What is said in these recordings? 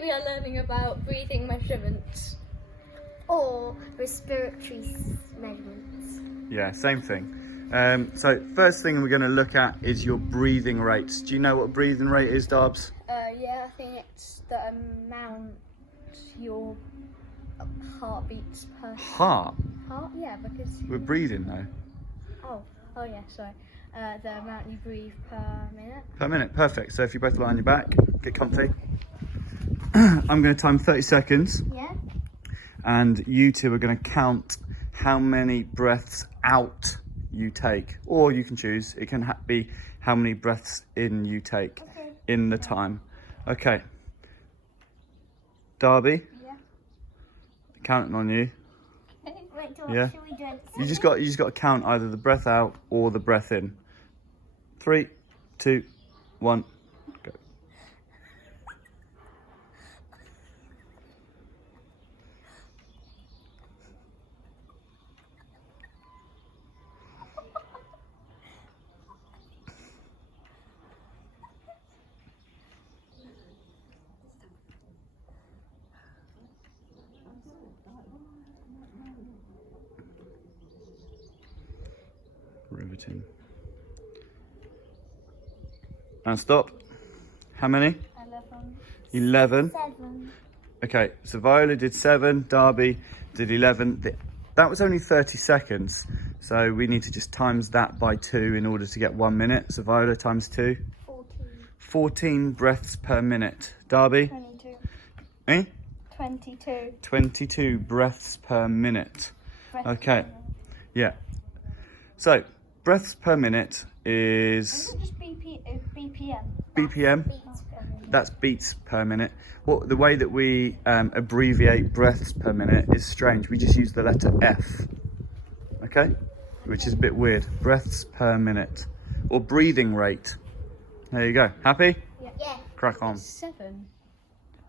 we are learning about breathing measurements. Or respiratory measurements. Yeah, same thing. So first thing we're going to look at is your breathing rates. Do you know what breathing rate is, Darbs? Yeah, I think it's the amount your heart beats per... Heart? Heart? Yeah, because... We're breathing though. Oh yeah, sorry. The amount you breathe per minute. Per minute, perfect. So if you both lie on your back, get comfy. I'm going to time 30 seconds. Yeah. And you two are going to count how many breaths out you take, or you can choose, it can be how many breaths in you take in the time. Okay, Darby, counting on you. Wait, Yeah, should we do it? you just got to count either the breath out or the breath in. 3, 2, 1, go. Riveting. And stop. How many? 11. 7. Okay, so Viola did 7, Darby did 11. That was only 30 seconds, so we need to just times that by 2 in order to get 1 minute. So Viola times 2. 14 breaths per minute. Darby? 22. Eh? 22. 22 breaths per minute. Okay, yeah. So, breaths per minute is... Just BPM. BPM? That's beats per minute. Well, the way that we abbreviate breaths per minute is strange. We just use the letter F, okay? Which is a bit weird. Breaths per minute. Or breathing rate. There you go. Happy? Yeah. Crack on. 7.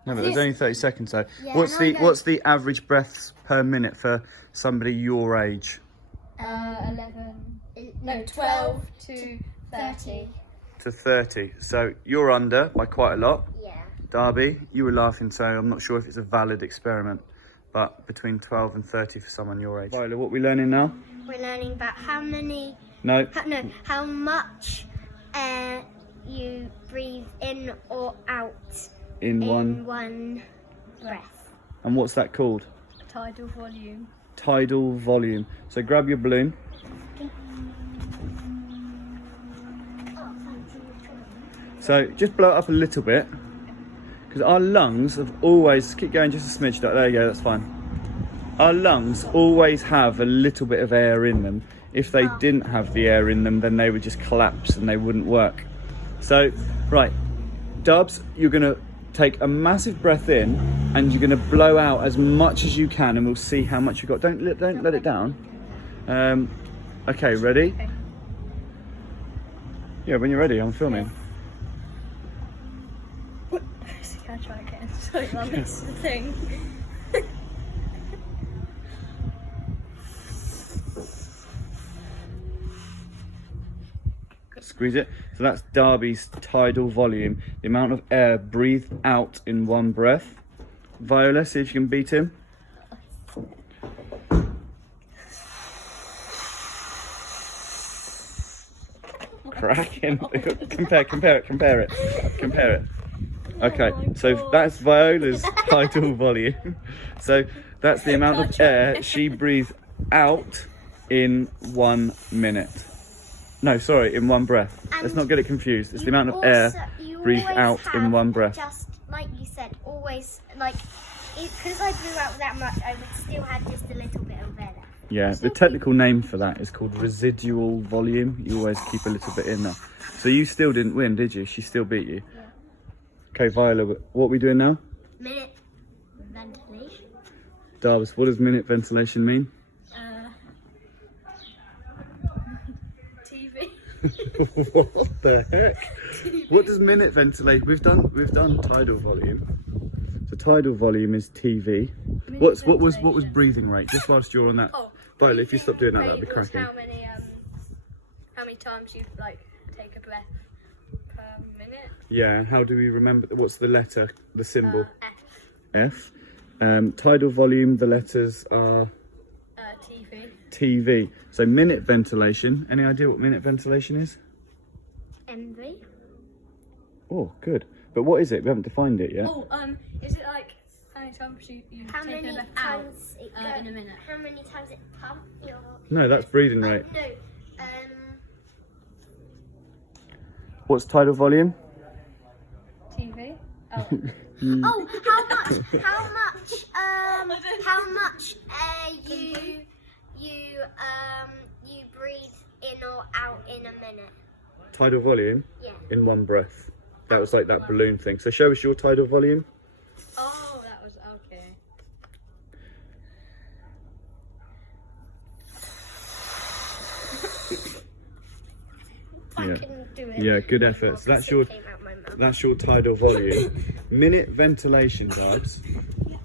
No, but there's only 30 seconds though. Yeah, What's the average breaths per minute for somebody your age? 11. No, 12 to 30. To 30. So you're under by quite a lot. Yeah. Darby, you were laughing, so I'm not sure if it's a valid experiment, but between 12 and 30 for someone your age. Viola, what are we learning now? We're learning about how much air you breathe in or out In one. one breath. And what's that called? Tidal volume. Tidal volume. So grab your balloon. So just blow it up a little bit, because our lungs have always, keep going just a smidge, there you go, that's fine. Our lungs always have a little bit of air in them. If they didn't have the air in them, then they would just collapse and they wouldn't work. So, right, Dubs, you're gonna take a massive breath in and you're gonna blow out as much as you can, and we'll see how much you've got. Don't let it down. Okay, ready? Okay. Yeah, when you're ready, I'm filming. Can I try again? Sorry, I missed the thing. Squeeze it. So that's Darby's tidal volume, the amount of air breathed out in one breath. Viola, see if you can beat him. Cracking. Compare it. Okay, so that's Viola's tidal volume. So that's the amount of air she breathed out in 1 minute. No, sorry, in one breath. Let's not get it confused. It's the amount of air breathed out in one breath. Just like you said, always, like, because I blew out that much, I would still have just a little bit of air left. Yeah, the technical name for that is called residual volume. You always keep a little bit in there. So you still didn't win, did you? She still beat you. Yeah. Okay, Viola, what are we doing now? Minute ventilation. Darbs, what does minute ventilation mean? TV. What the heck? What does minute ventilation? We've done tidal volume. So tidal volume is TV. What was breathing rate? Just whilst you're on that. Oh, Viola, if you stop doing that, that'd be was cracking. how many times you take a breath per minute? Yeah, and how do we remember? What's the letter, the symbol? F. F. Tidal volume, the letters are TV. TV. So minute ventilation. Any idea what minute ventilation is? MV. Oh, good. But what is it? We haven't defined it yet. Oh, is it like how many times you How take many a breath out times it in a minute? How many times it pump your? No, that's breathing rate. No. What's tidal volume? TV. Oh. Oh, how much air you breathe in or out in a minute? Tidal volume? Yeah. In one breath. That was like that balloon thing. So show us your tidal volume. Oh, that was okay. I Yeah. couldn't do it. Yeah, good effort. So that's your tidal volume. Minute ventilation, Dubs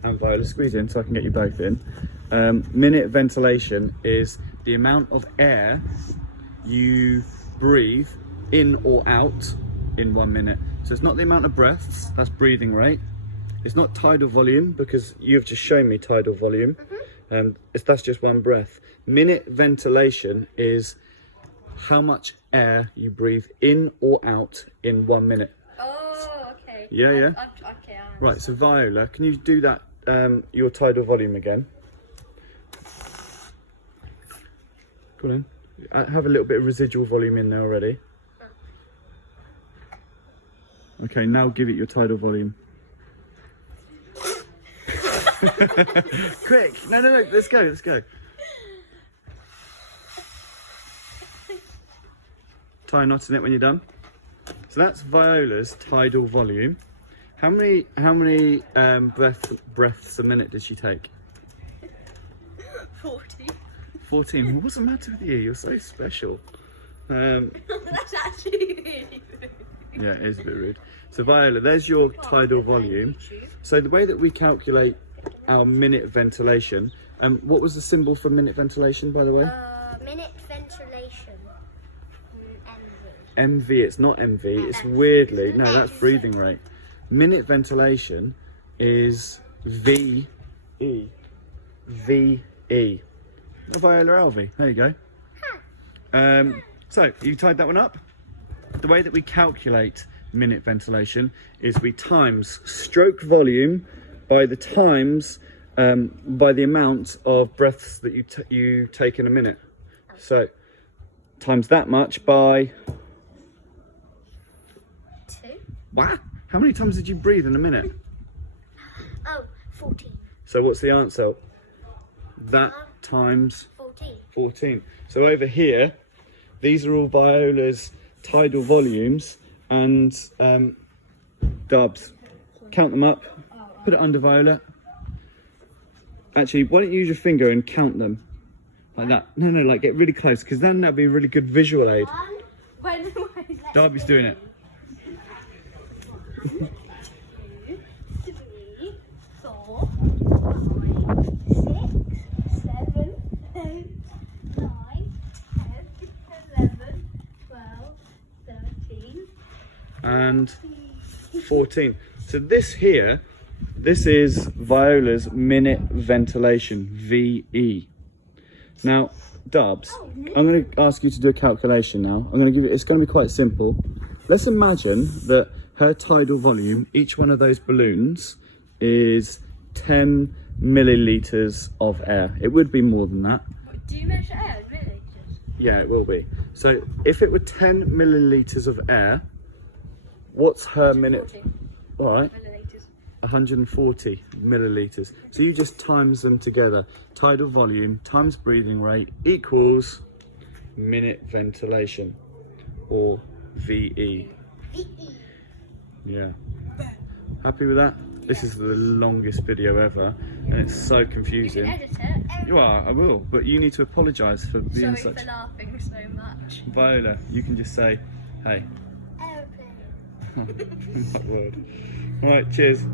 and Viola, squeeze in so I can get you both in. Minute ventilation is the amount of air you breathe in or out in 1 minute. So it's not the amount of breaths, that's breathing rate. It's not tidal volume because you've just shown me tidal volume. That's just one breath. Minute ventilation is how much air you breathe in or out in 1 minute. Oh, okay. Yeah, yeah. Okay. Right, so Viola, can you do that, your tidal volume again? Come on in. Have a little bit of residual volume in there already. Okay, now give it your tidal volume. Quick! No, let's go. Tie a knot in it when you're done. So that's Viola's tidal volume. How many breaths a minute did she take? 40. 14. Well, what's the matter with you? You're so special. That's actually really rude. Yeah, it is a bit rude. So Viola, there's your tidal volume. So the way that we calculate our minute ventilation, what was the symbol for minute ventilation, by the way? Minute ventilation. MV, it's not MV, it's weirdly, no, that's breathing rate. Minute ventilation is VE. VE. Viola Alvey, there you go. So, you tied that one up? The way that we calculate minute ventilation is we times stroke volume by the times, by the amount of breaths that you take in a minute. So, times that much by... 2. What? How many times did you breathe in a minute? Oh, 14. So what's the answer? That times 14. So over here, these are all Viola's tidal volumes and Dubs. Count them up. Put it under Viola. Actually, why don't you use your finger and count them? Like that. No, like get really close because then that'd be a really good visual aid. Darby's doing it. 2, 3, 4, 5, 6, 7, 8, 9, 10, 11, 12, 13, and 14. So this here, this is Viola's minute ventilation, VE. Now, Dubs, I'm going to ask you to do a calculation now. I'm going to give you, it's going to be quite simple. Let's imagine that her tidal volume, each one of those balloons, is 10 millilitres of air. It would be more than that. Do you measure air in milliliters? Yeah, it will be. So if it were 10 millilitres of air, what's her minute? 40 All right, milliliters. 140 millilitres. So you just times them together. Tidal volume times breathing rate equals minute ventilation, or VE. Yeah. Happy with that? This is the longest video ever, and it's so confusing. You can edit it. Well, I will, but you need to apologise for being Sorry such... for laughing so much. Viola, you can just say, hey. Airplane. That word. Alright, cheers.